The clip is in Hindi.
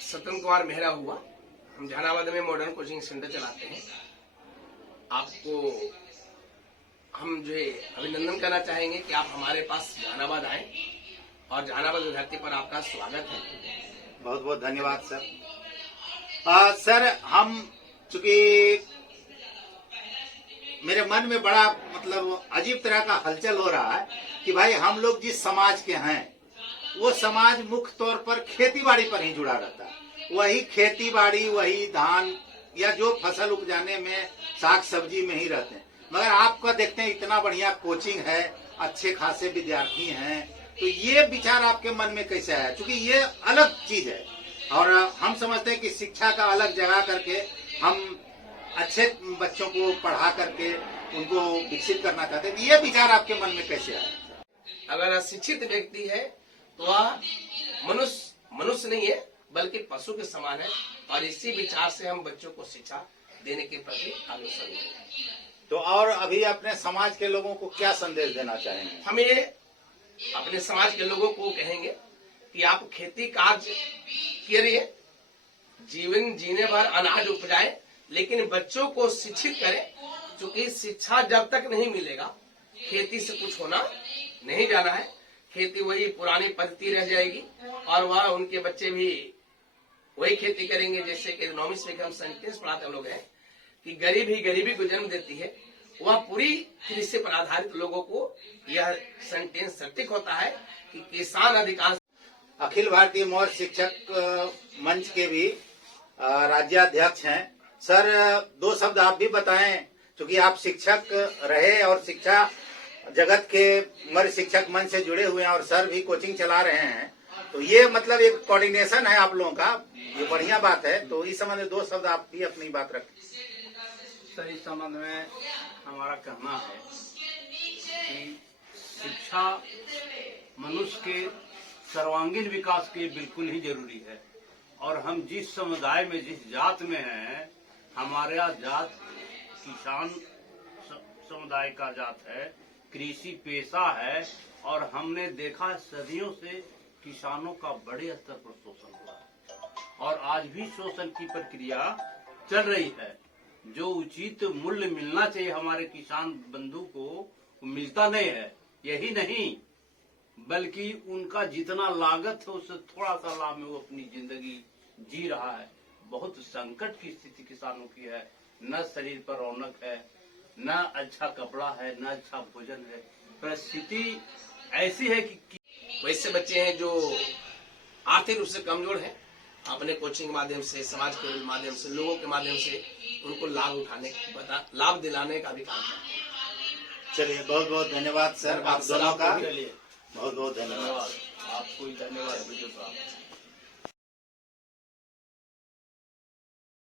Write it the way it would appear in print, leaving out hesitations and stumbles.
सतन कुमार मेहरा हुआ। हम जहानाबाद में मॉडर्न कोचिंग सेंटर चलाते हैं। आपको हम जो है अभिनंदन करना चाहेंगे कि आप हमारे पास जहानाबाद आए और जहानाबाद धरती पर आपका स्वागत है। बहुत बहुत धन्यवाद सर। सर हम चूंकि मेरे मन में बड़ा मतलब अजीब तरह का हलचल हो रहा है कि भाई हम लोग जिस समाज के हैं वो समाज मुख्य तौर पर खेती बाड़ी पर ही जुड़ा रहता है। वही खेती बाड़ी, वही धान या जो फसल उपजाने में, साग सब्जी में ही रहते हैं। मगर आपका देखते हैं इतना बढ़िया कोचिंग है, अच्छे खासे विद्यार्थी हैं, तो ये विचार आपके मन में कैसे आया? क्योंकि ये अलग चीज है और हम समझते हैं कि शिक्षा का अलग जगह करके हम अच्छे बच्चों को पढ़ा करके उनको विकसित करना चाहते हैं। तो ये विचार आपके मन में कैसे आया? अगर अशिक्षित व्यक्ति है तो वह मनुष्य नहीं है बल्कि पशु के समान है, और इसी विचार से हम बच्चों को शिक्षा देने के प्रति अग्रसर हैं। तो और अभी अपने समाज के लोगों को क्या संदेश देना चाहेंगे? हम ये अपने समाज के लोगों को कहेंगे कि आप खेती कार्य करिए, जीवन जीने भर अनाज उपजाए, लेकिन बच्चों को शिक्षित करें, क्योंकि शिक्षा जब तक नहीं मिलेगा खेती से कुछ होना नहीं जाना है। खेती वही पुरानी पद्धति रह जाएगी और वह उनके बच्चे भी वही खेती करेंगे। जैसे कि इकोनॉमिक्स में हम सेंटेंस पढ़ाते हम लोग हैं कि गरीब ही गरीबी को जन्म देती है। वह पूरी कृषि पर आधारित लोगों को यह सेंटेंस सटीक होता है कि किसान अधिकार। अखिल भारतीय मौर्य शिक्षक मंच के भी राज्याध्यक्ष हैं। सर दो शब्द आप भी बताएं, क्योंकि आप शिक्षक रहे और शिक्षा जगत के मौर्य शिक्षक मंच से जुड़े हुए हैं और सर भी कोचिंग चला रहे हैं, तो ये मतलब एक कोऑर्डिनेशन है आप लोगों का, ये बढ़िया बात है। तो इस संबंध में दो शब्द आप भी अपनी बात रखें। सर इस संबंध में हमारा कहना है कि शिक्षा मनुष्य के सर्वांगीण विकास के बिल्कुल ही जरूरी है। और हम जिस समुदाय में, जिस जात में हैं, हमारा जात किसान समुदाय का जात है, कृषि पेशा है, और हमने देखा सदियों से किसानों का बड़े स्तर पर शोषण हुआ है और आज भी शोषण की प्रक्रिया चल रही है। जो उचित मूल्य मिलना चाहिए हमारे किसान बंधु को मिलता नहीं है। यही नहीं बल्कि उनका जितना लागत है उससे थोड़ा सा लाभ में वो अपनी जिंदगी जी रहा है। बहुत संकट की स्थिति किसानों की है। न शरीर पर रौनक है, न अच्छा कपड़ा है, न अच्छा भोजन है। परिस्थिति ऐसी है कि वैसे बच्चे हैं जो आर्थिक रूप से कमजोर हैं, अपने कोचिंग के माध्यम से, समाज के माध्यम से, लोगों के माध्यम से उनको लाभ दिलाने का भी काम करते हैं। चलिए बहुत बहुत धन्यवाद सर, आप दोनों का बहुत बहुत धन्यवाद। आपको धन्यवाद।